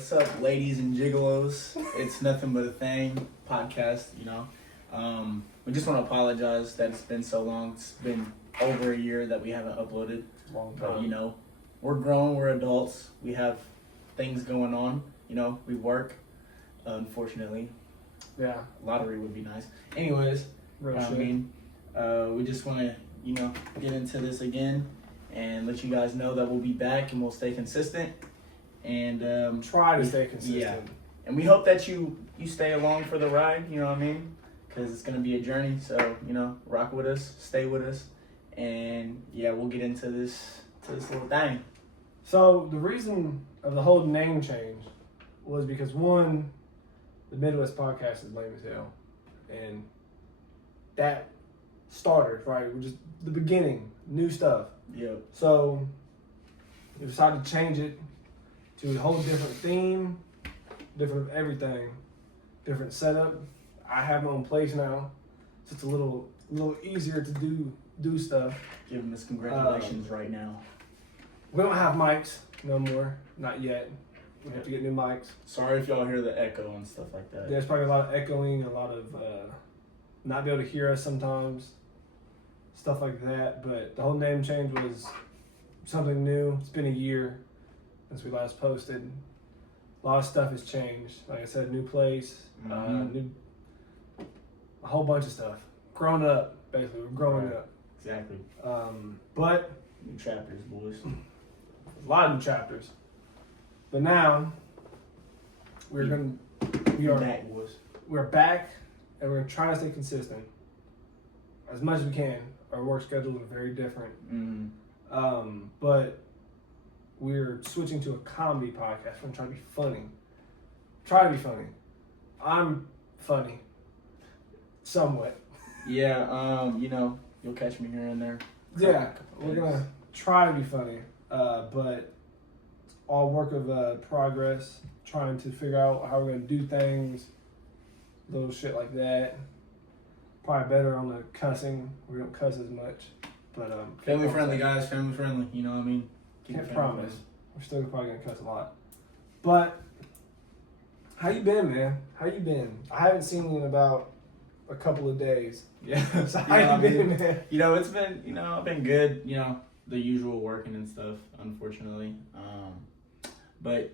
What's up, ladies and gigolos? It's Nothing But a Thang podcast, We just want to apologize that it's been so long. It's been over a year that we haven't uploaded. Long time. But, we're grown, we're adults. We have things going on. We work, unfortunately. Yeah. Lottery would be nice. Anyways, we just want to, get into this again and let you guys know that we'll be back and we'll stay consistent. And try to stay consistent. Yeah. And we hope that you stay along for the ride, you know what I mean? Because it's going to be a journey. So, rock with us, stay with us. And yeah, we'll get into this little thing. So the reason of the whole name change was because one, the Midwest podcast is lame as hell. And that started, right? We're just the beginning, new stuff. Yeah. So we decided to change it to a whole different theme, different everything, different setup. I have my own place now, so it's a little easier to do stuff. Giving us congratulations right now. We don't have mics no more, not yet. We have to get new mics. Sorry if y'all hear the echo and stuff like that. There's probably a lot of echoing, a lot of not be able to hear us sometimes, stuff like that. But the whole name change was something new. It's been a year since we last posted. A lot of stuff has changed. Like I said, new place, a whole bunch of stuff. Grown up, basically. We're growing up. Exactly. But new chapters, boys. A lot of new chapters. But now we are back, boys. We're back, and we're trying to stay consistent as much as we can. Our work schedules are very different. But we're switching to a comedy podcast. We're trying to be funny. Try to be funny. I'm funny. Somewhat. Yeah, you'll catch me here and there. Yeah, we're going to try to be funny. But it's all work of progress. Trying to figure out how we're going to do things. Little shit like that. Probably better on the cussing. We don't cuss as much. But family friendly, guys. Family friendly. You know what I mean? Can't promise. We're still probably gonna cuss a lot. But how you been, man? How you been? I haven't seen you in about a couple of days. Yeah. So how you been, man? It's been, I've been good. The usual working and stuff. Unfortunately, but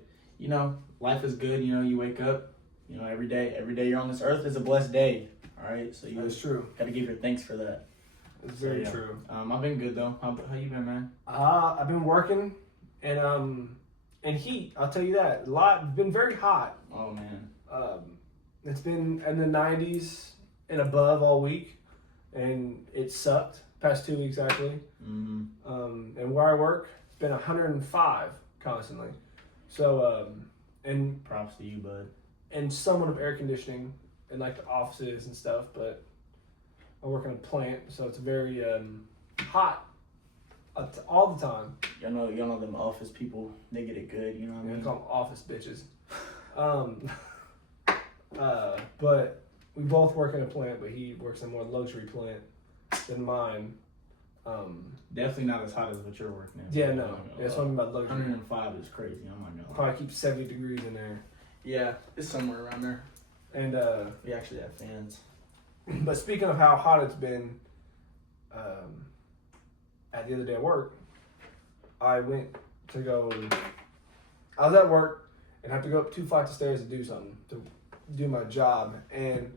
life is good. You wake up. Every day you're on this earth is a blessed day. All right. So that's true. Got to give your thanks for that. It's very true. I've been good though. How you been, man? I've been working and heat. I'll tell you that. It's been very hot. Oh man. It's been in the 90s and above all week, and it sucked. Past 2 weeks actually. And where I work, it's been 105 constantly. So and props to you, bud. And somewhat of air conditioning in like the offices and stuff, but I work in a plant, so it's very hot all the time. Y'all know them office people. They get it good. You know what I mean? I call them office bitches. But we both work in a plant, but he works in a more luxury plant than mine. Definitely not as hot as what you're working in. Yeah, no. That's what I mean about luxury. 105 is crazy. I'm not gonna lie. Probably keep 70 degrees in there. Yeah, it's somewhere around there. And we actually have fans. But speaking of how hot it's been, at the other day at work, I went to go. I was at work and had to go up 2 flights of stairs to do something, to do my job. And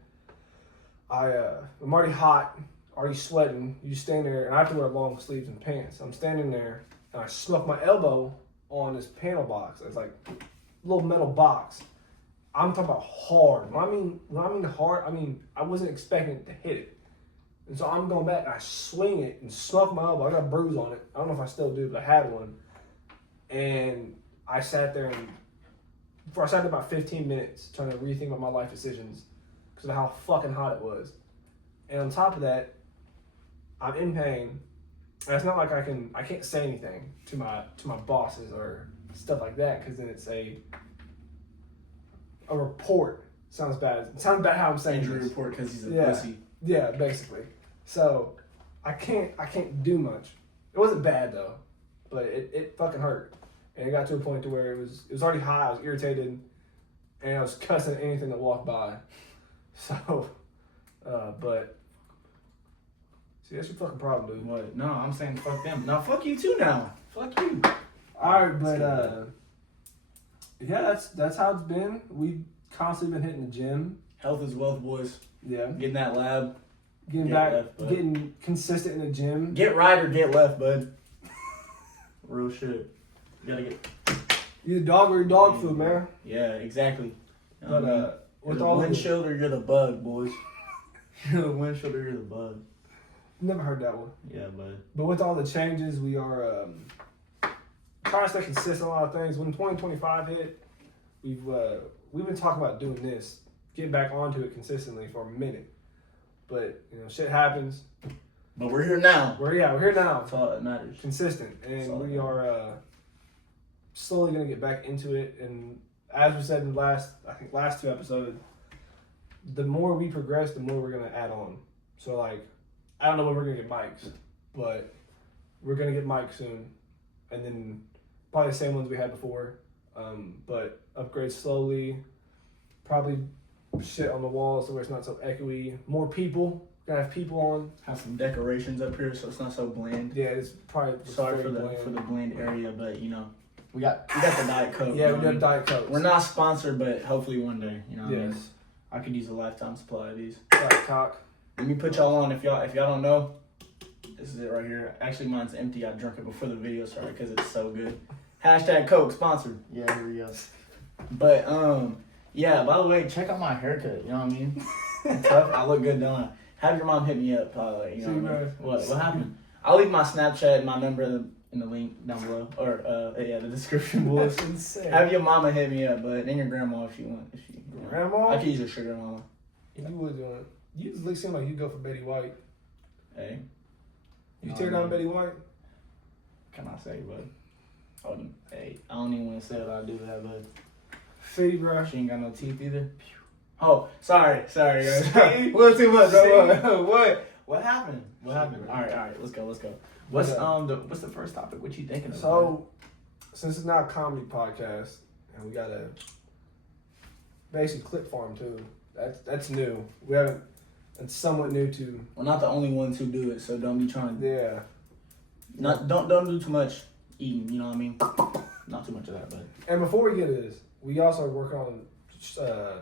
I'm already hot, already sweating. You stand there, and I have to wear long sleeves and pants. I'm standing there, and I snuck my elbow on this panel box. It's like a little metal box. I'm talking about hard. When I mean hard, I wasn't expecting it to hit it. And so I'm going back and I swing it and snuck my elbow. I got a bruise on it. I don't know if I still do, but I had one. And I sat there I sat there about 15 minutes trying to rethink about my life decisions because of how fucking hot it was. And on top of that, I'm in pain. And it's not like I can't say anything to my bosses or stuff like that because then it's a report. Sounds bad. It sounds bad how I'm saying injury this. report because he's a Yeah. pussy. Yeah, basically. So I can't do much. It wasn't bad though, but it fucking hurt. and it got to a point to where it was already high. I was irritated, and I was cussing at anything that walked by. So, but see, that's your fucking problem, dude. What? No, I'm saying fuck them. No, fuck you too now. Fuck you. All right, but yeah, that's how it's been. We've constantly been hitting the gym. Health is wealth, boys. Yeah, Get in that lab. getting Get back, left, bud. getting consistent in the gym. Get right or get left, bud. Real shit. You gotta get. You the dog or your dog food, man. Yeah, exactly. But you're with the all the windshield or you're the bug, boys. You're the windshield or you're the bug. never heard that one. Yeah, bud. But with all the changes, we are trying to stay consistent on a lot of things. When 2025 hit, we've been talking about doing this, getting back onto it consistently for a minute. But shit happens. But we're here now. We're here now, That's all that matters. consistent, That's and all we that are slowly gonna get back into it. And as we said in the last 2 episodes, the more we progress, the more we're gonna add on. So like, I don't know when we're gonna get mics, but we're gonna get mics soon, and then probably the same ones we had before, but upgrade slowly. Probably shit on the wall so where it's not so echoey. More people, gotta have people on. Have some decorations up here so it's not so bland. Yeah, it's probably Sorry very for bland. the bland area, but we got the Diet Coke. Yeah, you know we what I got mean? Diet Coke. We're not sponsored, but hopefully one day. You know what I mean? Yes. I could use a lifetime supply of these. Diet Coke. Let me put y'all on if y'all don't know. This is it right here. Actually, mine's empty. I drank it before the video started because it's so good. Hashtag Coke sponsored. Yeah, here we go. But yeah. By the way, check out my haircut. You know what I mean? Tough. I look good, don't I? Have your mom hit me up, probably. You know what I mean? What happened? I'll leave my Snapchat and my number in the link down below, or the description below. That's insane. Have your mama hit me up, but and your grandma if she want. Grandma? I could use your sugar mama. You would do it. You seem like you go for Betty White. Hey. You tear down Betty White? Can I say, bud? Hey, I don't even want to say that I do that, but Fee, bro. she ain't got no teeth either. Oh, sorry, guys. See? What too much, bro? See? What happened? All right, let's go. What's the first topic? What you thinking of? So, since it's not a comedy podcast, and we got a basic clip farm too. That's new. We haven't. It's somewhat new too. We're not the only ones who do it, so don't be trying. Yeah. Don't do too much eating. You know what I mean? Not too much of that, but. And before we get to this, we also are working on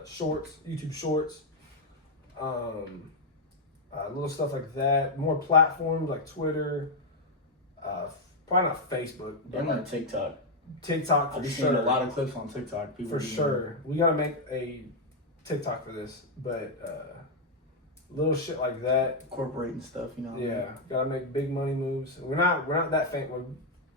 shorts, YouTube shorts, little stuff like that. More platforms like Twitter, probably not Facebook, but I'm on TikTok. TikTok I've for seen a sure. lot of clips on TikTok. People For doing sure, we gotta make a TikTok for this, but little shit like that. incorporating stuff. You know. What I mean? Yeah, gotta make big money moves. We're not that famous.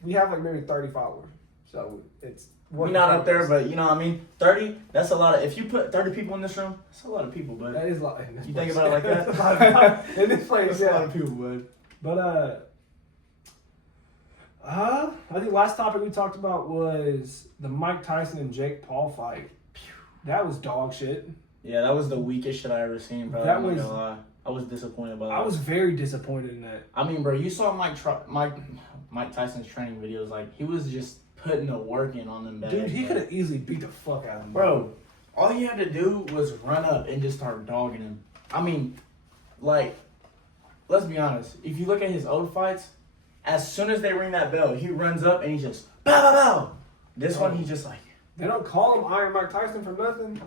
We have like maybe 30 followers, so it's. We're not up there, but you know what I mean? 30, that's a lot of, if you put 30 people in this room, that's a lot of people, bud. That is a lot. In this You place. think about it like that? That's a lot of, in this place, That's yeah. a lot of people, bud. But I think last topic we talked about was the Mike Tyson and Jake Paul fight. That was dog shit. Yeah, that was the weakest shit I ever seen, bro. That I'm not was- gonna lie. I was disappointed by that. I was very disappointed in that. I mean, bro, you saw Mike Tyson's training videos. Like, he was just putting the work in on them bags. Dude, he bro. could have easily beat the fuck out of him. Bro, all he had to do was run up and just start dogging him. I mean, like, let's be honest. If you look at his old fights, as soon as they ring that bell, he runs up and he's just, bow, bow, bow. This one, he's just like... They don't call him Iron Mike Tyson for nothing.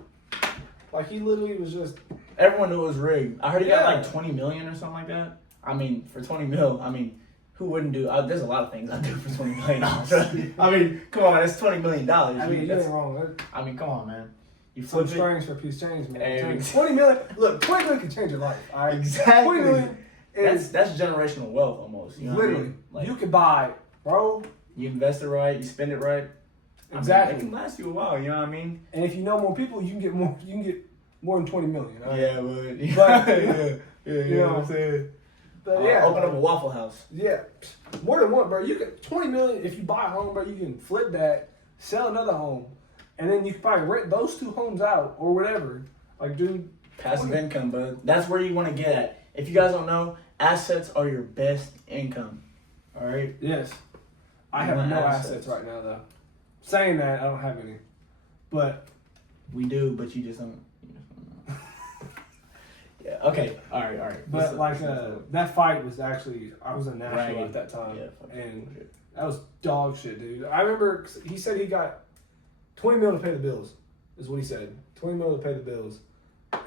Like, he literally was just... Everyone knew it was rigged. I heard he got Yeah. like 20 million or something like that. I mean, for 20 mil, I mean, who wouldn't do... there's a lot of things I'd do for $20 million. I mean, come on, that's $20 million. I mean, you That's- ain't wrong. I mean, come on, man. You Flip flip it. strings for a piece of change, man. Hey. 20 million. Look, 20 million can change your life. All right? Exactly. 20 million is That's generational wealth almost. You know what I literally. mean? Like, You could buy, bro. you invest it right, you spend it right. I mean, Exactly. it can last you a while, you know what I mean? And if you know more people, you can get more. You can get more than 20 million. All right? Yeah, But- you know what I'm saying? But yeah, Open up a Waffle House. yeah, more than one, bro. You can 20 million if you buy a home, bro. You can flip that, sell another home, and then you can probably rent those 2 homes out or whatever. Like, dude, Passive income, bud. That's where you want to get at. If you guys don't know, assets are your best income. All right? yes, I You have want no assets. assets right now though. Saying that, I don't have any. But we do, but you just don't know. Yeah. Okay. All right. But that fight was actually, I was in Nashville at that time, and that was dog shit, dude. I remember he said he got $20 million to pay the bills. Is what he said. $20 million to pay the bills,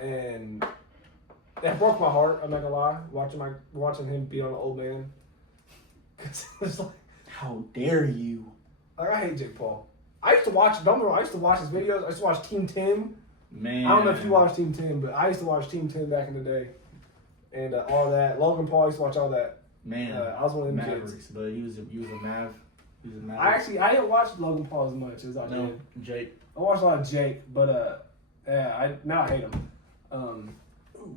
and that broke my heart. I'm not gonna lie. Watching him beat on an old man. Cause it was like, how dare you? Like, I hate Jake Paul. I used to watch. Don't get me wrong, I used to watch his videos. I used to watch Team 10. Man, I don't know if you watch Team 10, but I used to watch Team 10 back in the day, and all that. Logan Paul, I used to watch all that. Man, I was one of them Mavericks, kids. but he was a Mav. He was a Mav. I didn't watch Logan Paul as much as I did. Jake. I watched a lot of Jake, but now I hate him.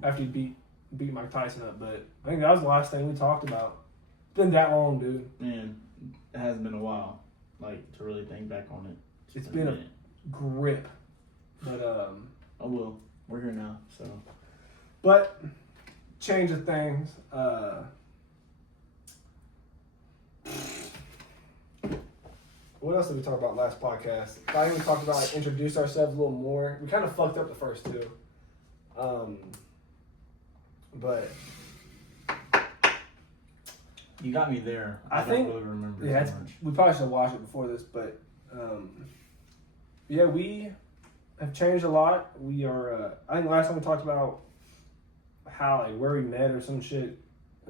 After he beat Mike Tyson up, but I think that was the last thing we talked about. It's been that long, dude. Man, it hasn't been a while, like, to really think back on it. It's been a grip, but oh well, we're here now, so. But change of things. What else did we talk about last podcast? I even talked about introduce ourselves a little more. We kind of fucked up the first two. But you got me there. I don't really remember so much. We probably should watch it before this, but yeah, we have changed a lot. We are. I think last time we talked about how where we met or some shit,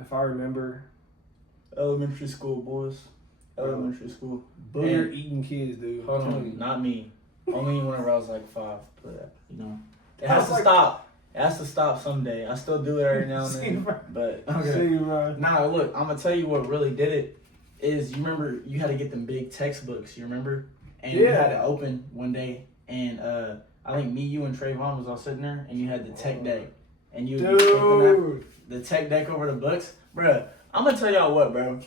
if I remember. Elementary school, boys. Elementary school. Booger eating kids, dude. Hold on, not me. Only whenever I was like 5. But it has to stop. It has to stop someday. I still do it every now and then. But okay. Nah, look, I'm gonna tell you what really did it. Is you remember you had to get them big textbooks. You remember? And you had to open one day, and I think me, you, and Trayvon was all sitting there, and you had the tech deck, and you open the tech deck over the books, bruh. I'm gonna tell y'all what, bro.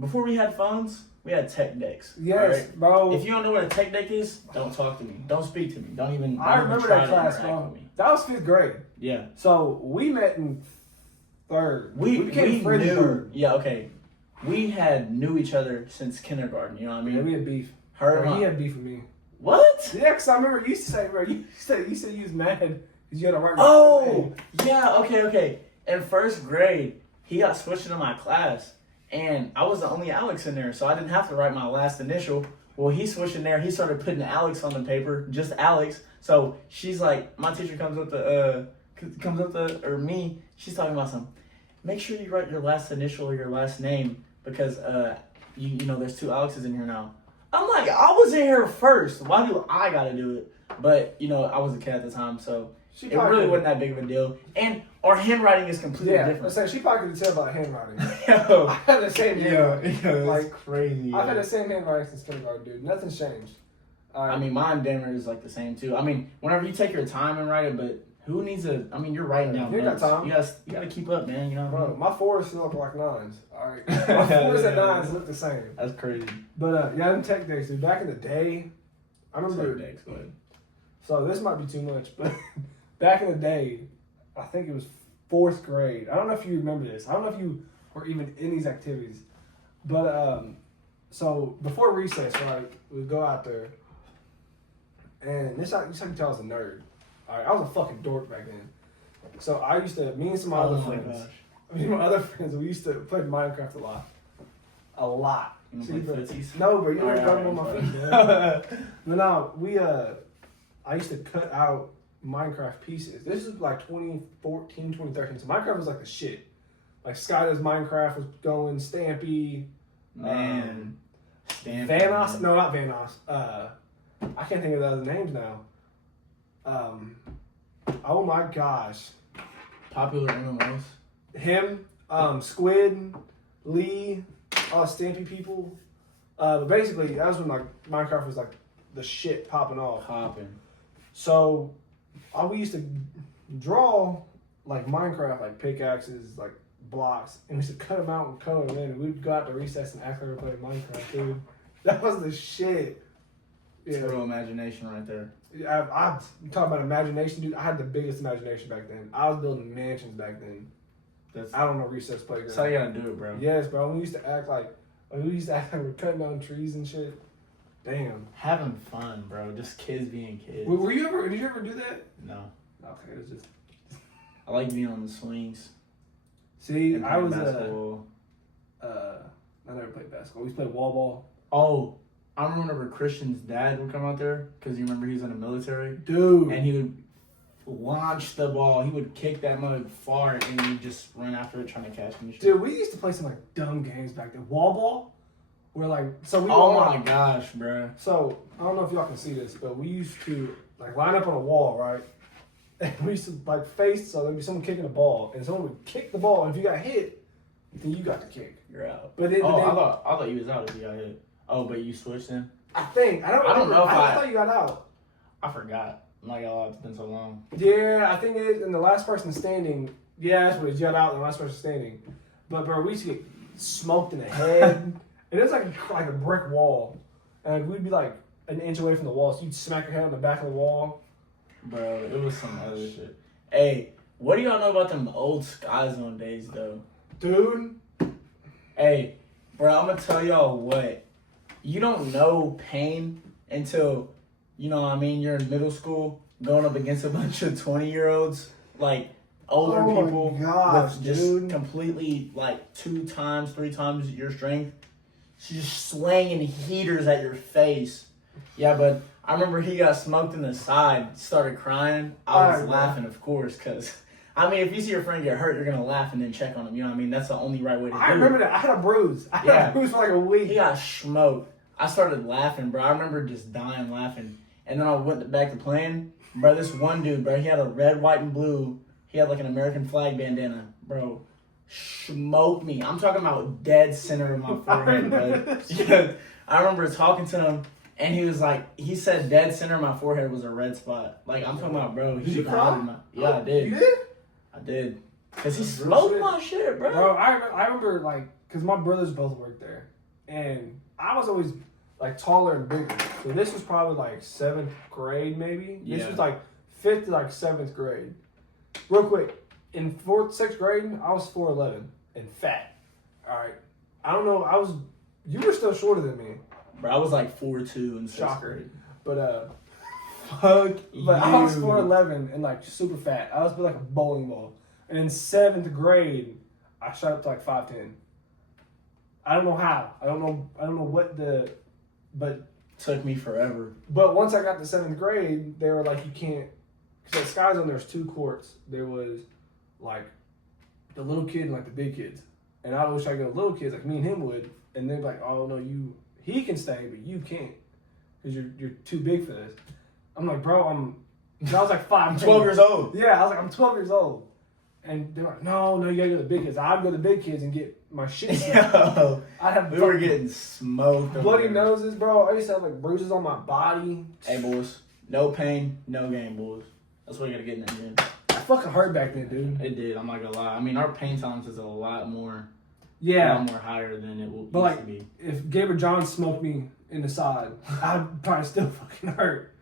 Before we had phones, we had tech decks. Yes, right? Bro. If you don't know what a tech deck is, don't talk to me. Don't speak to me. Don't even. I remember that class, bro. That was 5th grade. Yeah. So we met in 3rd. We became friends in 3rd. Yeah, okay. We knew each other since kindergarten. You know what I mean? Yeah, we had beef. He had beef with me. What? Yeah, because I remember you used to say, bro. You said you was mad because you had to write. Oh, yeah. Okay. In 1st grade, he got switched into my class. And I was the only Alex in there, so I didn't have to write my last initial. Well, he switched in there. He started putting Alex on the paper, just Alex. So she's like, my teacher comes up to me. She's talking about something. Make sure you write your last initial or your last name because you know there's 2 Alexes in here now. I'm like, I was in here first. Why do I gotta do it? But I was a kid at the time, so it really wasn't that big of a deal. And our handwriting is completely different. Yeah, she probably could tell about handwriting. Yo, I had the same handwriting. Like crazy. I've had the same handwriting since kindergarten, dude. Nothing's changed. I mean, mine damn near is like the same too. I mean, whenever you take your time and write it, but who needs a? I mean, you're writing down notes. Got time. You gotta keep up, man. You know. Bro, my 4s still look like 9s. All right, my 4s and 9s look the same. That's crazy. But them tech decks, dude. Back in the day, I remember. Tech decks, go ahead. So this might be too much, but back in the day, I think it was 4th grade. I don't know if you remember this. I don't know if you were even in these activities, but so before recess, right, we'd go out there, and this how you can tell I was a nerd. All right, I was a fucking dork back then. So I used to, me and some of my other friends, we used to play Minecraft a lot. You play footsies? No, but you never got on my feet, man. But no, I used to cut out Minecraft pieces. This is like 2014, 2013. So Minecraft was like the shit. Like Skyda's Minecraft was going, Stampy. Man. Stampy. Vanos? No, not Vanos. I can't think of the other names now. Oh my gosh. Popular MMOs? Him, Squid, Lee, all Stampy people. But basically, that was when like Minecraft was like the shit popping off. So we used to draw like Minecraft, like pickaxes, like blocks, and we used to cut them out and color them in. And we'd go out to recess and act like we were playing Minecraft, dude. That was the shit. Total imagination right there. I'm talking about imagination, dude. I had the biggest imagination back then. I was building mansions back then. I don't know recess playground. That's how you gotta do it, bro. Yes, bro. We used to act like we're cutting down trees and shit. Damn. Having fun, bro. Just kids being kids. Did you ever do that? No. Okay, it was just. I like being on the swings. See, and I playing was basketball. I never played basketball. We used to play wall ball. Oh, I remember whenever Christian's dad would come out there, because you remember he was in the military. Dude. And he would launch the ball. He would kick that mug far, and he'd just run after it trying to catch me. Dude, we used to play some like dumb games back then. Wall ball, where like we. Oh my gosh, bro. So I don't know if y'all can see this, but we used to like line up on a wall, right? And we used to like face, so there'd be someone kicking the ball, and someone would kick the ball, and if you got hit, then you got to kick. You're out. But then, I thought you was out if you got hit. Oh, but you switched in. I don't know. I thought you got out. I forgot. I'm not gonna lie, it's been so long. Yeah, I think it is. And the last person standing, yeah, that's what it is. You got out, and the last person standing. But bro, we used to get smoked in the head, and it was like a brick wall, and we'd be like an inch away from the wall, so you'd smack your head on the back of the wall. Bro, it was some other shit. Hey, what do y'all know about them old Sky Zone days, though? Dude. Hey, bro, I'm gonna tell y'all what. You don't know pain until, you know what I mean, you're in middle school, going up against a bunch of 20-year-olds, like, older people with just completely, like, 2 times, 3 times your strength. Just slanging heaters at your face. Yeah, but I remember he got smoked in the side, started crying. I was laughing, of course, because, I mean, if you see your friend get hurt, you're going to laugh and then check on him. You know what I mean? That's the only right way to do it. I remember that. I had a bruise. I had a bruise for like a week. He got smoked. I started laughing, bro. I remember just dying laughing. And then I went back to playing. Bro, this one dude, bro, he had a red, white, and blue. He had like an American flag bandana. Bro, smoked me. I'm talking about dead center of my forehead, bro. Yeah, I remember talking to him. And he was like, he said dead center of my forehead was a red spot. Like, I'm talking about, bro. Did you cry? Yeah, I did. You did? I did. Because he smoked my shit, bro. Bro, I remember, like, because my brothers both worked there. And I was always, like, taller and bigger. So this was probably, like, 7th grade, maybe. Yeah. This was, like, 5th to, like, 7th grade. Real quick, in 6th grade, I was 4'11" and fat. All right. I don't know. You were still shorter than me. Bro, I was like 4'2" in 6th grade. But I was 4'11" and like super fat. I was like a bowling ball. And in 7th grade, I shot up to like 5'10". I don't know how. I don't know but took me forever. But once I got to 7th grade, they were like, you can't, because at Sky Zone there's 2 courts. There was like the little kid and like the big kids. And I wish I could go little kids like me and him would. And they're like, oh no, he can stay, but you can't, because you're too big for this. I'm like, bro, I was like 5. I'm 12 years old. Yeah, I was like, I'm 12 years old. And they're like, no, you gotta go to the big kids. I'd go to the big kids and get my shit. Yo, we were getting smoked. Bloody noses, bro. I used to have like bruises on my body. Hey, boys, no pain, no gain, boys. That's what you gotta get in that gym. I fucking hurt back then, dude. It did. I'm not gonna lie. I mean, our pain tolerance is a lot more. Yeah. A lot more higher than it used to be. If Gabriel John smoked me in the side, I'd probably still fucking hurt.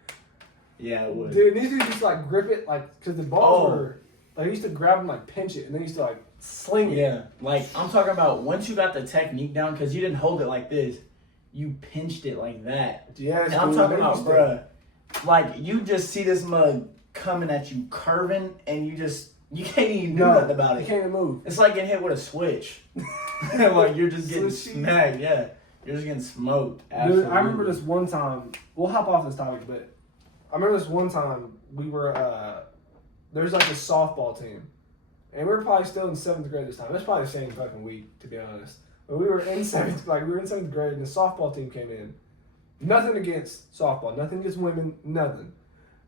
Yeah, it would. Dude, these dudes used to like grip it, like, because the balls were, like, he used to grab them, like, pinch it, and then he used to, like, sling it. Yeah, like, I'm talking about once you got the technique down, because you didn't hold it like this, you pinched it like that. Yeah, and I'm talking about, bruh, like, you just see this mug coming at you, curving, and you can't even do nothing about it. You can't even move. It's like getting hit with a switch. Like, you're just getting smacked, yeah. You're just getting smoked. Absolutely. Dude, I remember this one time, we'll hop off this topic, but I remember this one time we were, there's like a softball team. And we were probably still in 7th grade this time. It was probably the same fucking week, to be honest. But we were in 7th grade and the softball team came in. Nothing against softball, nothing against women, nothing.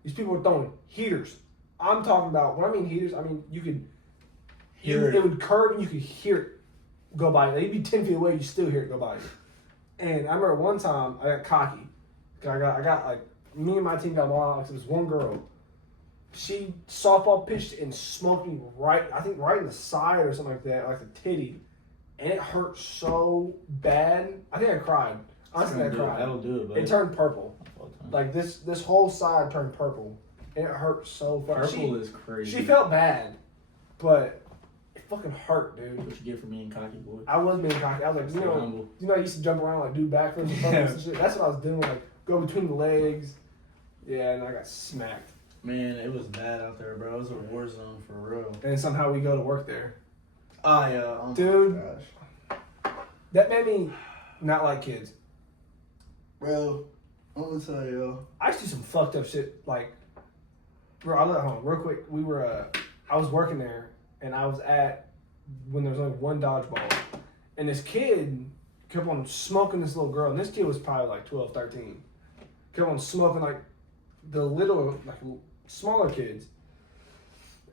These people were throwing heaters. I'm talking about, when I mean heaters, I mean you could hear it. It would curve and you could hear it go by. They'd be 10 feet away, you still hear it go by you. And I remember one time I got cocky. I got like, me and my team got wild. Like, there was one girl. She softball pitched and smoked me right in the side or something like that, like the titty. And it hurt so bad. I think I cried. Honestly, I cried. That'll do it, buddy. It turned purple. Like this whole side turned purple. And it hurt so fucking. Purple is crazy. She felt bad, but fucking heart, dude. What you get for being cocky, boy? I was being cocky. I was like, Stay humble. I used to jump around, like, do backflips and flips and shit. That's what I was doing, like, go between the legs. Yeah, and I got smacked. Man, it was bad out there, bro. It was a war zone for real. And somehow we go to work there. Oh, yeah. Oh, dude, gosh. That made me not like kids. Bro, I'm gonna tell you. I used to do some fucked up shit. Like, bro, I'll let home real quick. We were, I was working there, and I was at when there was only one dodgeball, and this kid kept on smoking this little girl, and this kid was probably like 12, 13. Kept on smoking like the little, like smaller kids.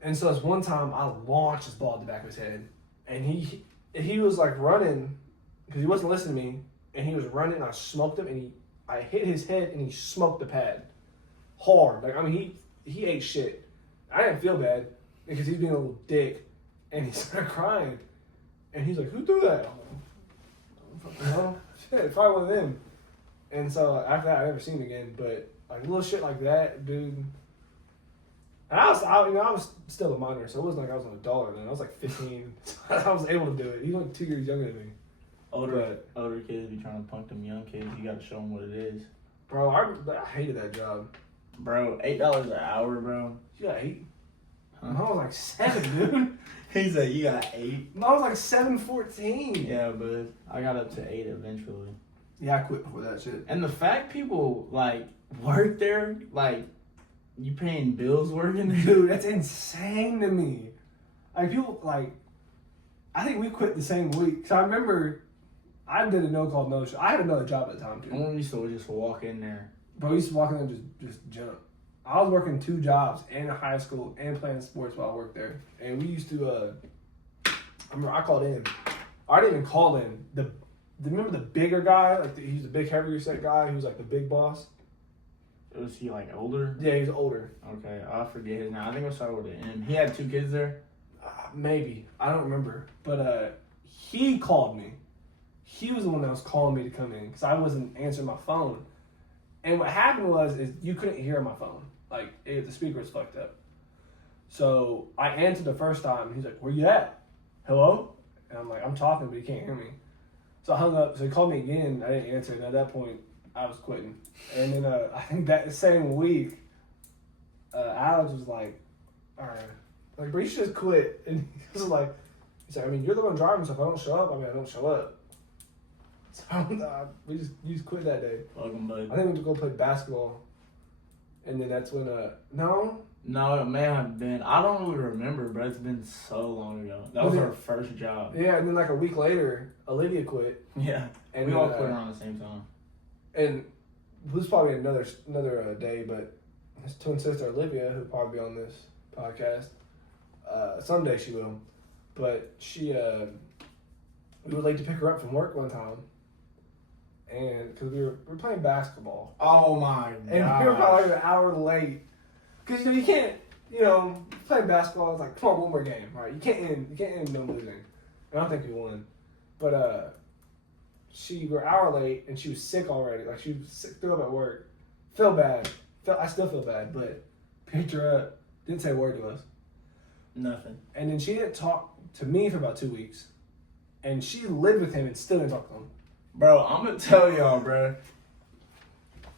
And so this one time, I launched this ball at the back of his head, and he was like running because he wasn't listening to me, and he was running. And I smoked him, and I hit his head, and he smoked the pad hard. Like, I mean, he ate shit. I didn't feel bad because he's being a little dick, and he started crying, and he's like, "Who threw that?" I'm like, "Oh, shit, probably one of them." And so after that, I never seen him again. But like little shit like that, dude. And I was still a minor, so it wasn't like I was an adult then. I was like 15. So I was able to do it. He's like 2 years younger than me. Older kids be trying to punk them young kids. You gotta show them what it is. Bro, I hated that job. Bro, $8 an hour, bro. You got 8? Huh? I was like 7, dude. He said you got 8. I was like 7-14. Yeah, but I got up to 8 eventually. Yeah, I quit before that shit. And the fact people like work there, like you paying bills working there, dude, that's insane to me. Like people like, I think we quit the same week. So I remember, I did a no-call no-show. I had another job at the time too. I used to just walk in there. Bro, we used to walk in there and just jump. I was working 2 jobs in high school and playing sports while I worked there. And we used to, I remember I called in. I didn't even call in. Remember the bigger guy? Like he's the big heavier set guy who was like the big boss? Was he like older? Yeah, he was older. Okay, I forget his name. I think I started with an M. He had 2 kids there? Maybe. I don't remember. But he called me. He was the one that was calling me to come in because I wasn't answering my phone. And what happened is you couldn't hear my phone. Like, the speaker was fucked up. So I answered the first time. He's like, "Where you at? Hello?" And I'm like, "I'm talking, but he can't hear me." So I hung up. So he called me again. I didn't answer. And at that point, I was quitting. And then I think that same week, Alex was like, "All right, like, bro, you should just quit." And he was like, "I mean, you're the one driving, so if I don't show up, I don't show up." So you just quit that day. Welcome, bud. I think we went to go play basketball, and then that's when No, it may have been. I don't really remember, but it's been so long ago. That was our first job. Yeah, and then like a week later, Olivia quit. Yeah, and we all quit around the same time. And this is probably another day, but his twin sister Olivia, who'll probably be on this podcast, someday she will. But she, we were late to pick her up from work one time, and because we were playing basketball. Oh my god! And we were probably an hour late. Because you can't, playing basketball is like, come on, one more game, right? You can't end them losing. I don't think we won. But we're an hour late, and she was sick already. Like, she was sick, threw up at work. Felt bad. I still feel bad, but picked her up. Didn't say a word to us. Nothing. And then she didn't talk to me for about 2 weeks. And she lived with him and still didn't talk to him. Bro, I'm going to tell y'all, bro.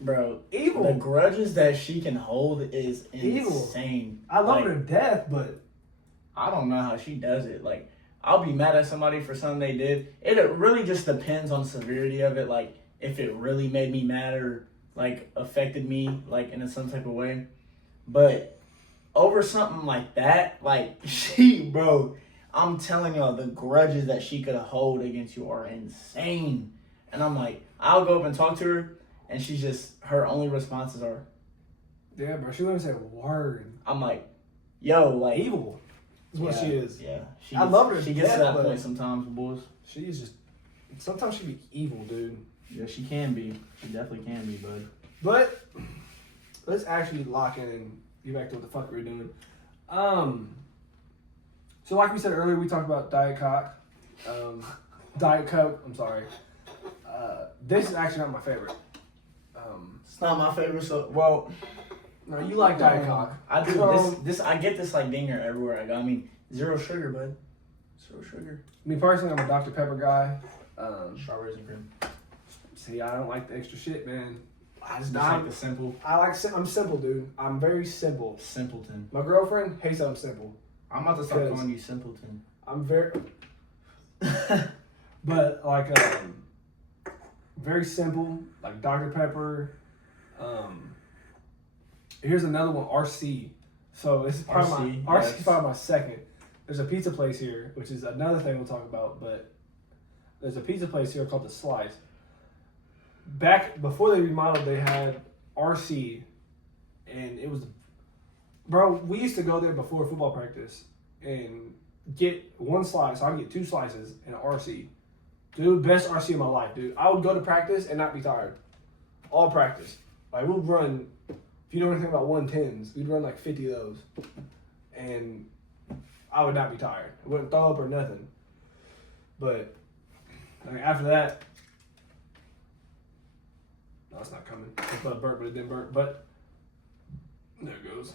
Bro, evil. The grudges that she can hold is evil. Insane. I love her to death, but I don't know how she does it. Like, I'll be mad at somebody for something they did. It really just depends on severity of it. Like, if it really made me mad or like affected me like in some type of way. But over something like that, like bro, I'm telling y'all, the grudges that she could hold against you are insane. And I'm like, I'll go up and talk to her. And she's just, her only responses are, yeah, bro, she wouldn't say a word. I'm like, yo, like, evil is what she is. Yeah. I love her. She gets to that point sometimes, boys. She's just, sometimes she be evil, dude. Yeah, she can be. She definitely can be, bud. But, let's actually lock in and get back to what the fuck we're doing. So like we said earlier, we talked about Diet Coke. Diet Coke, I'm sorry. This is actually not my favorite. It's not my favorite, so, well. No, you like Diet Coke. I do. I get this like dinger everywhere I go. I mean, 0 sugar, bud. So sugar. Me personally, I'm a Dr. Pepper guy. Strawberries and cream. See, I don't like the extra shit, man. Just like the simple. I'm simple, dude. I'm very simple. Simpleton. My girlfriend hates that I'm simple. I'm about to start calling you Simpleton. I'm very, but like, very simple, like Dr. Pepper. Here's another one, RC. So this is probably RC is probably my second. There's a pizza place here, which is another thing we'll talk about. But there's a pizza place here called The Slice. Back before they remodeled, they had RC, and it was, bro. We used to go there before football practice and get one slice. So I'd get 2 slices and an RC. Dude, best RC of my life, dude. I would go to practice and not be tired. All practice. Like, we'd run, if you know anything about 110s, we'd run like 50 of those. And I would not be tired. I wouldn't throw up or nothing. But like, after that, no, it's not coming. It's about to burn, but it didn't burn. But there it goes.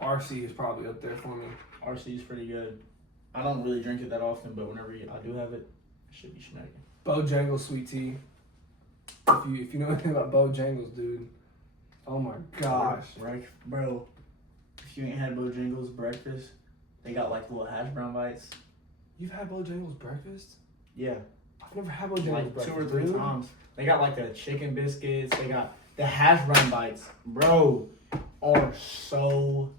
RC is probably up there for me. RC is pretty good. I don't really drink it that often, but whenever I do have it, it should be shenanigans. Bojangles sweet tea. If you know anything about Bojangles, dude. Oh my gosh. Right, bro. If you ain't had Bojangles breakfast, they got like little hash brown bites. You've had Bojangles breakfast? Yeah. I've never had Bojangles like breakfast. 2 or 3 times. They got like the chicken biscuits. They got the hash brown bites. Bro, are so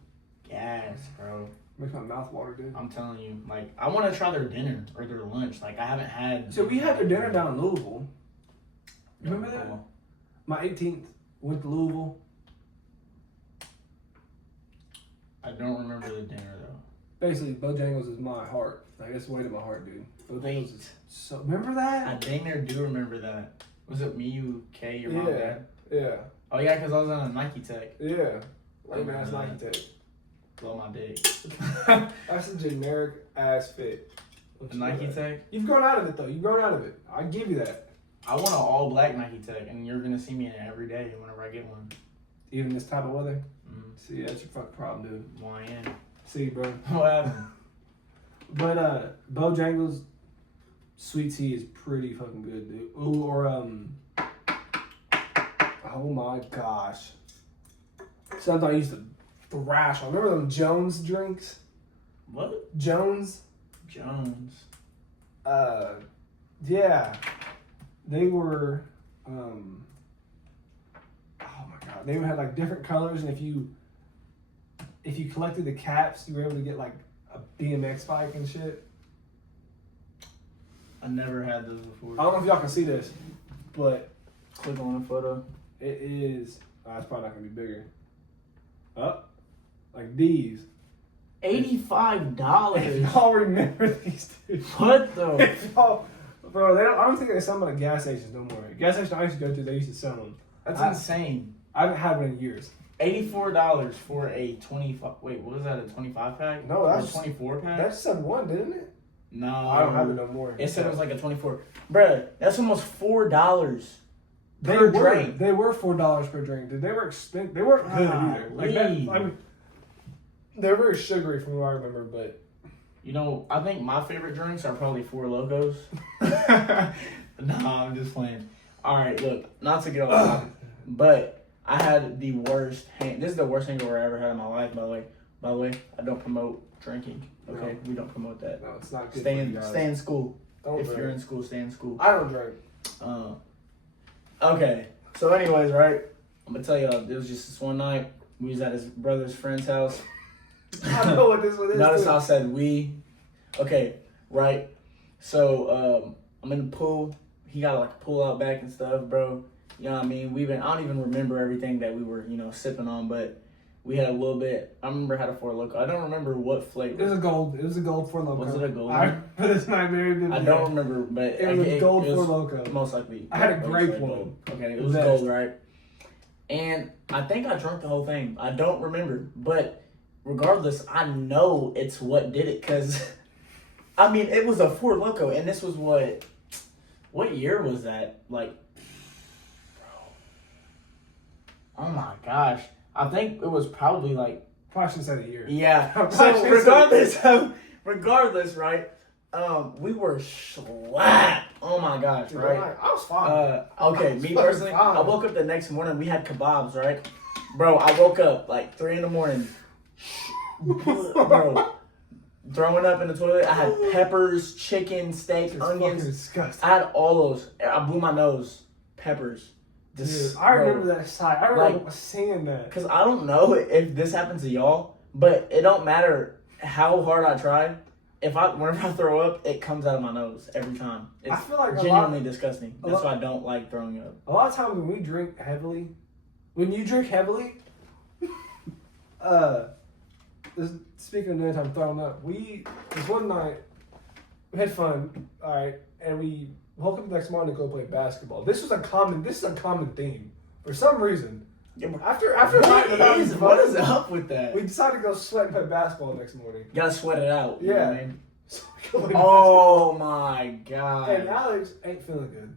gas, bro. Makes my mouth water, dude. I'm telling you, like, I want to try their dinner or their lunch. Like, I haven't had. So we had their dinner down in Louisville. Remember that? Cool. My 18th went to Louisville. I don't remember the dinner though. Basically, Bojangles is my heart. Like, it's way to my heart, dude. Bojangles is so. Remember I that? dang near do remember that. Was it me, you, Kay, your mom, dad? Yeah. Oh yeah, because I was on a Nike Tech. Yeah. Lame ass Nike Tech. Blow my dick. That's a generic ass fit. The Nike Tech. You've grown out of it though. You've grown out of it. I give you that. I want an all black Nike Tech, and you're gonna see me in it every day whenever I get one. Even this type of weather. Mm. See, that's your fucking problem, dude. YN. See, bro. What happened? But Bojangles sweet tea is pretty fucking good, dude. Ooh, or oh my gosh. Something I used to thrash on. Remember them Jones drinks? What? Jones? Yeah. They were oh my god. They had like different colors, and if you collected the caps, you were able to get like a BMX bike and shit. I never had those before. I don't know if y'all can see this, but Click on the photo. it is. It's probably not gonna be bigger. Up, like these. $85. If y'all remember these, dude. What the? If y'all, bro, they don't. I don't think they sell them at gas stations no more. Gas station I used to go to, they used to sell them. That's insane. I haven't had one in years. $84 for a 25. Wait, what was that? A 25 pack? No, that's a 24 pack. That said one, didn't it? No, I don't have it no more. It said it was like a 24. Bruh, that's almost $4 They per were, drink. They were $4 per drink. Dude, they were expensive. They weren't good either. Like that, I mean, they're very sugary from what I remember, but You know, I think my favorite drinks are probably Four Locos. Nah, I'm just playing. All right, look, not to get off topic, but I had the worst. This is the worst hangover I ever had in my life. By the way, I don't promote drinking. Okay, we don't promote that. no, it's not good. Stay in school. Don't If drink. you're in school, stay in school. I don't drink. Okay. So, anyways, right? I'm gonna tell you, it was just this one night. We was at his brother's friend's house. I know what this one is. Notice too. how I said we. Okay, right. So I'm in the pool. He got like a pool out back and stuff, bro. You know what I mean? I don't even remember everything that we were, sipping on, but we had a little bit. I remember how to Four Loko. I don't remember what flavor. It was a gold. It was a gold Four Loko. Was it a gold? But it's not very good. I don't remember, but It was gold Four Loko. Most likely. I had a most grape likely one. gold. Okay, it was Best. gold, right? And I think I drank the whole thing. I don't remember, but regardless, I know it's what did it, because I mean, it was a Four Loko, and this was what year was that? Like, bro, oh my gosh, I think it was probably like, Probably shouldn't say the year. yeah. So regardless, right? We were slapped. Oh my gosh, Dude, right? I was fine. Okay, me personally, I woke up the next morning. We had kebabs, right? Bro, I woke up like 3 a.m. Bro, throwing up in the toilet. I had peppers, chicken, steak, It's onions. fucking disgusting. I had all those. I blew my nose. Peppers. Dude, I remember that sight. I remember seeing that. Because I don't know if this happens to y'all, but it don't matter how hard I try. Whenever I throw up, it comes out of my nose every time. It's I feel like genuinely disgusting. That's why I don't like throwing up. A lot of times when you drink heavily, speaking of the time throwing up, this one night, we had fun, all right, and we woke up the next morning to go play basketball. This is a common theme. For some reason, after a night without fun, What is up with that? we decided to go sweat and play basketball the next morning. You gotta sweat it out. You know what I mean? So we go play Oh my god. and Alex ain't feeling good.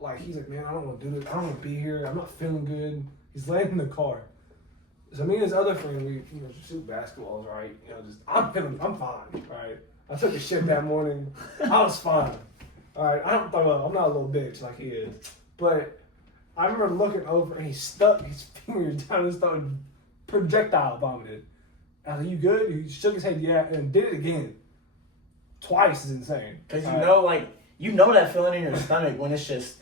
Like, he's like, man, I don't want to do this. I don't want to be here. I'm not feeling good. He's laying in the car. So me and his other friend, we shoot basketballs, right? I'm fine, right? I took a shit that morning. I was fine. All right, I don't throw up. I'm not a little bitch like he is. But I remember looking over and he stuck his finger down his throat and projectile vomited. I was like, you good? He shook his head, yeah, and did it again. Twice is insane. Because you know that feeling in your stomach when it's just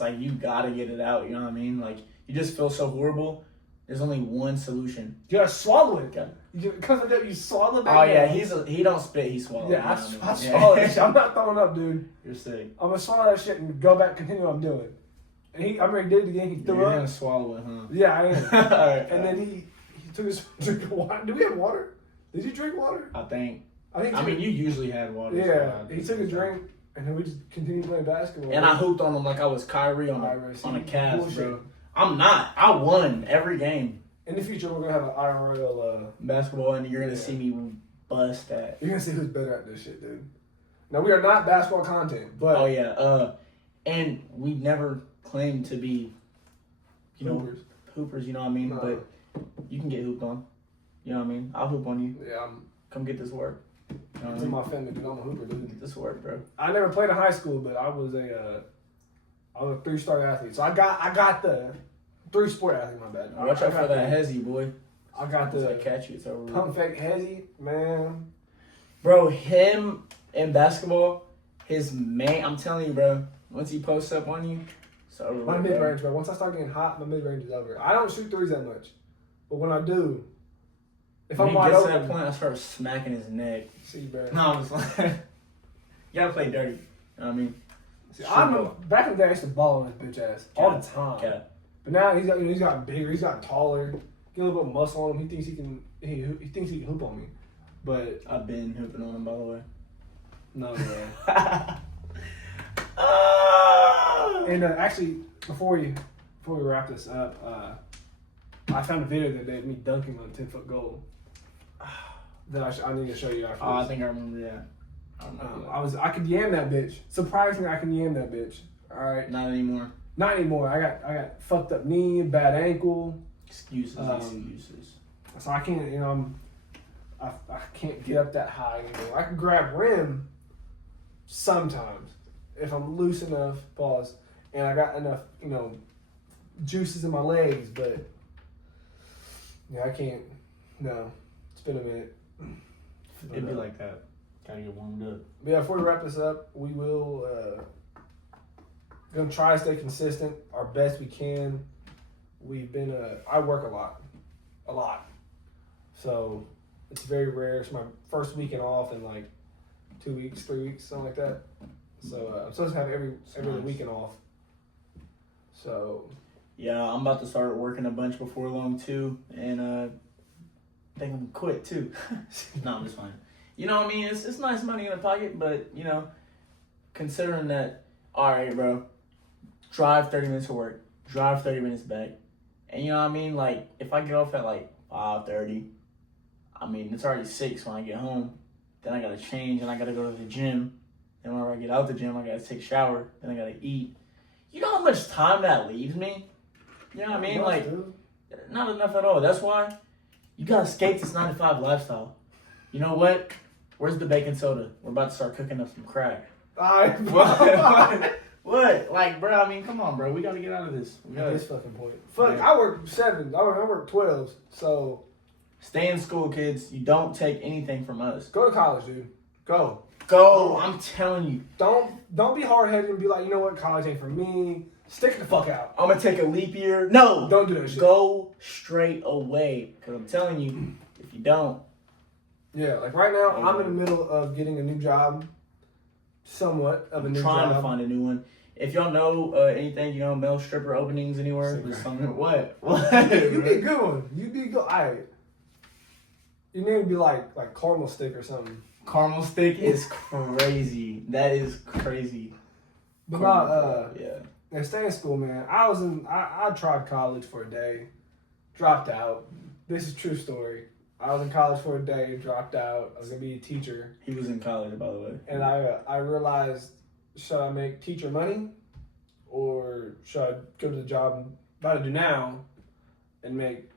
like you gotta get it out, you know what I mean? Like, you just feel so horrible. There's only one solution. You gotta swallow it. Okay. Because of that, you swallow that. Oh yeah, he don't spit, he swallows. Yeah, you know I what mean? swallow that shit. I'm not throwing up, dude. You're sick. I'm gonna swallow that shit and go back, continue what I'm doing. And I remember he did it again. He threw You're up. gonna swallow it, huh? Yeah, I am. Alright, And then he took his drink of water. Did we have water? Did you drink water? I think. I mean, you usually had water. Yeah, so he took a drink, and then we just continued playing basketball. And I hooped on him like I was Kyrie on a Cavs, bullshit. bro. I'm not. I won every game. In the future, we're gonna have an IRL. Basketball, and you're gonna see me bust that. You're gonna see who's better at this shit, dude. Now, we are not basketball content, but Oh yeah, and we never claimed to be, hoopers. You know what I mean? No. But you can get hooped on. You know what I mean? I'll hoop on you. Yeah, Come get this work. You know what I it's mean? in my family, dude. I'm a hooper, dude. Get this work, bro. I never played in high school, but I was a 3-star athlete. So I got the 3-sport athlete. My bad. Watch out for that hezzy, boy. I got Once I the catch you, it's over. pump fake hezzy, man. Bro, him in basketball, I'm telling you, bro. Once he posts up on you, it's over. My with, mid bro. range, bro. Once I start getting hot, my mid range is over. I don't shoot threes that much, but when I do, if When I'm he wide gets to open, that point, I start smacking his neck. see, bro. No, I'm just like, you gotta play dirty. You know what I mean? See, back in the day, I used to ball on his bitch ass all the time. Cat. But now he's gotten bigger, he's gotten taller, get a little bit of muscle on him. He thinks he can hoop on me, but I've been hooping on him, by the way. no, man. Ah! And actually, before we wrap this up, I found a video that made me dunking on a 10-foot goal. That I need to show you after. Oh, I this. think I remember that. I remember that. I could yam that bitch. Surprisingly, I can yam that bitch. All right. Not anymore. Not anymore. I got fucked up knee, bad ankle. Excuses. So I can't, I can't get up that high anymore. I can grab rim sometimes if I'm loose enough, pause, and I got enough, juices in my legs, but yeah, I can't. No, it's been a minute. It'd be like that. Gotta get warmed up. But yeah, before we wrap this up, we will gonna try to stay consistent, our best we can. We've been I work a lot, so it's very rare. It's my first weekend off in like 2 weeks, 3 weeks, something like that. So I'm supposed to have every nice. weekend off. So Yeah, I'm about to start working a bunch before long too, and I think I'm gonna quit too. No, I'm just fine. You know what I mean? It's nice money in the pocket, but considering that, all right, bro, drive 30 minutes to work, drive 30 minutes back, and you know what I mean? Like, if I get off at like 5:30, I mean, it's already 6 when I get home. Then I gotta change and I gotta go to the gym. Then whenever I get out the gym, I gotta take a shower. Then I gotta eat. You know how much time that leaves me? You know what I mean? Like, not enough at all. That's why you gotta escape this 9-to-5 lifestyle. You know what? Where's the baking soda? We're about to start cooking up some crack. Alright, What? Like, bro, I mean, come on, bro. We got to get out of this. At this fucking point. Fuck, Yeah. I work 7. I work 12. So Stay in school, kids. You don't take anything from us. go to college, dude. Go. Go. I'm telling you. Don't be hard headed and be like, you know what, college ain't for me. Stick the fuck out. I'm going to take a leap year. No. Don't do that shit. Go straight away. Because I'm telling you, if you don't. Yeah, like right now, I'm in the middle of getting a new job. Somewhat of a new Trying job. to find a new one. If y'all know anything, you know, male stripper openings anywhere, there's something. What? You'd be a good one. You'd be good. Alright. Your name would be like caramel stick or something. Caramel stick is crazy. That is crazy. But yeah. stay in school, man. I tried college for a day, dropped out. This is true story. I was in college for a day, dropped out. I was gonna be a teacher. He was in college, by the way. And I realized, should I make teacher money, or should I go to the job I'm about to do now, and make,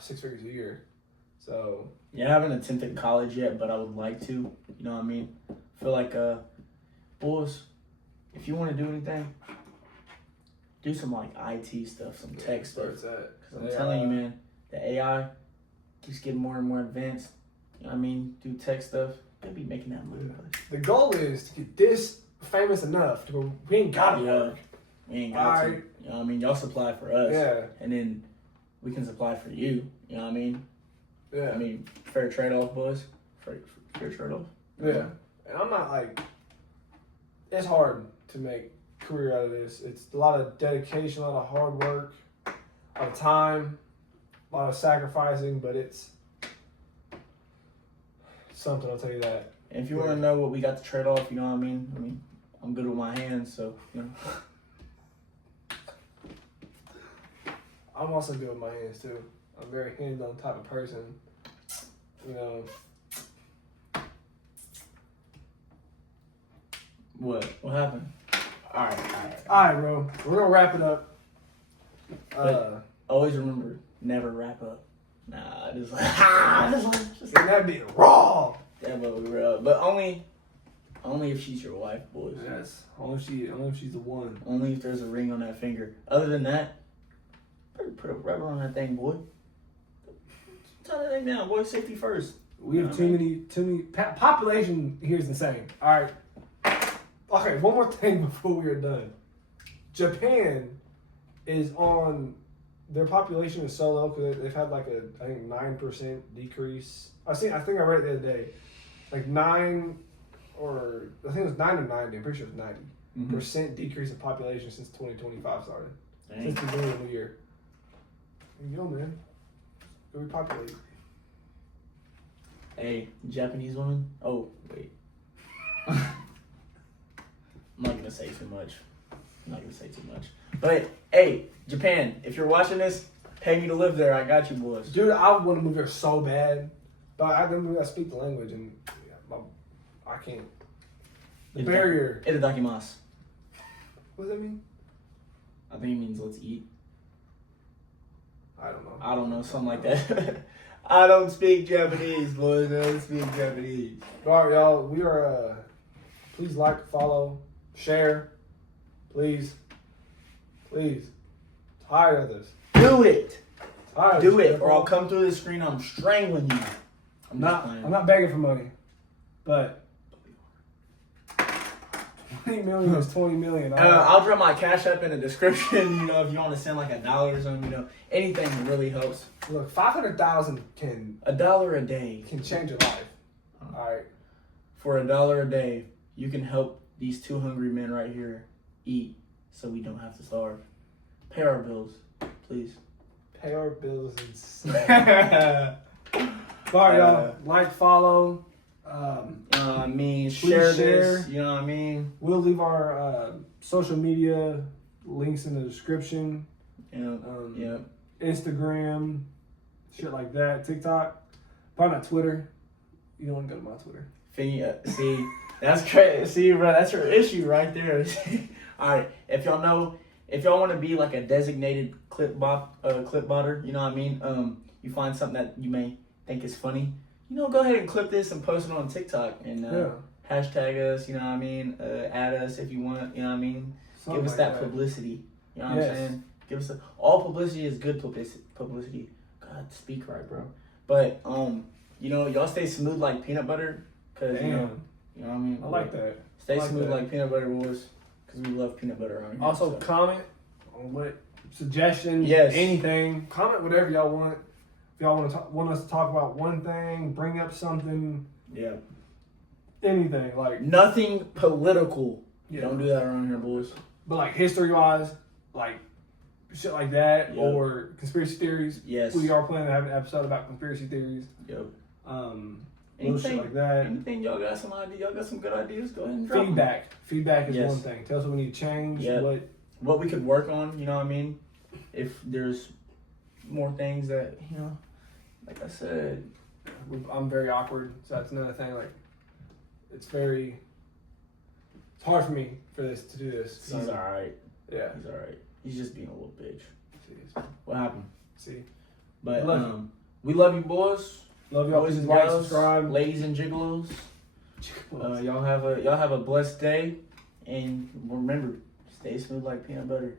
6 figures a year. So Yeah, I haven't attended college yet, but I would like to. You know what I mean? I feel like, boys, if you want to do anything, do some like IT stuff, some tech stuff. where's that? Because I'm telling you, man, the AI keeps getting more and more advanced. You know what I mean? Do tech stuff. They'll be making that money. The goal is to get this famous enough to where we ain't gotta work. We ain't got to. Alright. You know what I mean? Y'all supply for us. Yeah. And then we can supply for you. You know what I mean? Yeah. I mean, fair trade-off, boys. Fair trade-off. Yeah. And I'm not like, it's hard to make a career out of this. It's a lot of dedication, a lot of hard work, a lot of time, a lot of sacrificing, but it's something, I'll tell you that. And if you want to know what we got to trade off, you know what I mean? I'm good with my hands, so, you know. I'm also good with my hands too. I'm a very hands-on type of person. You know. What? What happened? All right. Alright, bro. We're gonna wrap it up. But always remember, never wrap up. Nah, just And that'd be raw. Yeah, but only if she's your wife, boys. Yes. Only if she's the one. Only if there's a ring on that finger. Other than that, better put a rubber on that thing, boy. Tell that thing down, boy. Safety first. We have too many. Population here is insane. All right. Okay, one more thing before we are done. Japan is on. Their population is so low because they've had like I think 9% decrease. I think I read it the other day, like 9 or I think it was 9 or 90. I'm pretty sure it was 90% decrease in population since 2025 started. Dang. Since the beginning of the year. You go, man. Go repopulate. Hey, Japanese woman. Oh, wait. I'm not gonna say too much. But hey, Japan, if you're watching this, pay me to live there. I got you, boys. Dude, I want to move there so bad, but I speak the language and I can't. The barrier. Itadakimasu. What does that mean? I think it means let's eat. I don't know. I don't know, something like that. I don't speak Japanese, boys. I don't speak Japanese. All right, y'all. We are. Please like, follow, share. Please. Tired of this. Do it. Tired Do of this, it, or I'll come through the screen. I'm strangling you. I'm not begging for money, but 20 million is 20 million. I'll drop my cash app in the description. You know, if you want to send like $1 or something, you know, anything that really helps. Look, 500,000 can $1 a day change your life. All right. For $1 a day, you can help these 2 hungry men right here eat, so we don't have to starve. Pay our bills, please. Pay our bills and all right, y'all. Like, follow. Share this. You know what I mean? We'll leave our social media links in the description. Yeah. Instagram, shit like that. TikTok. Probably not Twitter. You don't want to go to my Twitter. See, that's crazy. See, bro, that's your issue right there. All right, if y'all want to be like a designated clipbotter, you know what I mean? You find something that you may think is funny, go ahead and clip this and post it on TikTok and Yeah. hashtag us. You know what I mean? Add us if you want. You know what I mean? Something Give us like that publicity. You know what Yes. I'm saying? Give us all publicity is good publicity. God, speak right, bro. But y'all stay smooth like peanut butter, cause Damn. you know what I mean. I like that. Stay I like smooth that. like peanut butter boys, cause we love peanut butter around here. Also, so. comment on what suggestions, Yes. anything. Comment whatever y'all want. If y'all want us to talk about one thing, bring up something, Yeah. anything like. Nothing political. Yeah. Don't do that around here, boys. But like history wise, like shit like that, Yep. or conspiracy theories. Yes. We are planning to have an episode about conspiracy theories. Yep. Little shit like that. Anything y'all got some ideas? Y'all got some good ideas? Go ahead and drop 'em. Feedback is Yes. one thing. Tell us what we need to change. Yep. What we could work on, you know what I mean? If there's more things that, like I said. I'm very awkward, so that's another thing. Like, it's hard for me to do this. He's alright. Yeah. He's alright. He's just being a little bitch. See. What happened? See. But Love we love you, boys. Love y'all. Boys Please and like, girls, subscribe. ladies and gigolos. Y'all have a blessed day, and remember, stay smooth like peanut butter.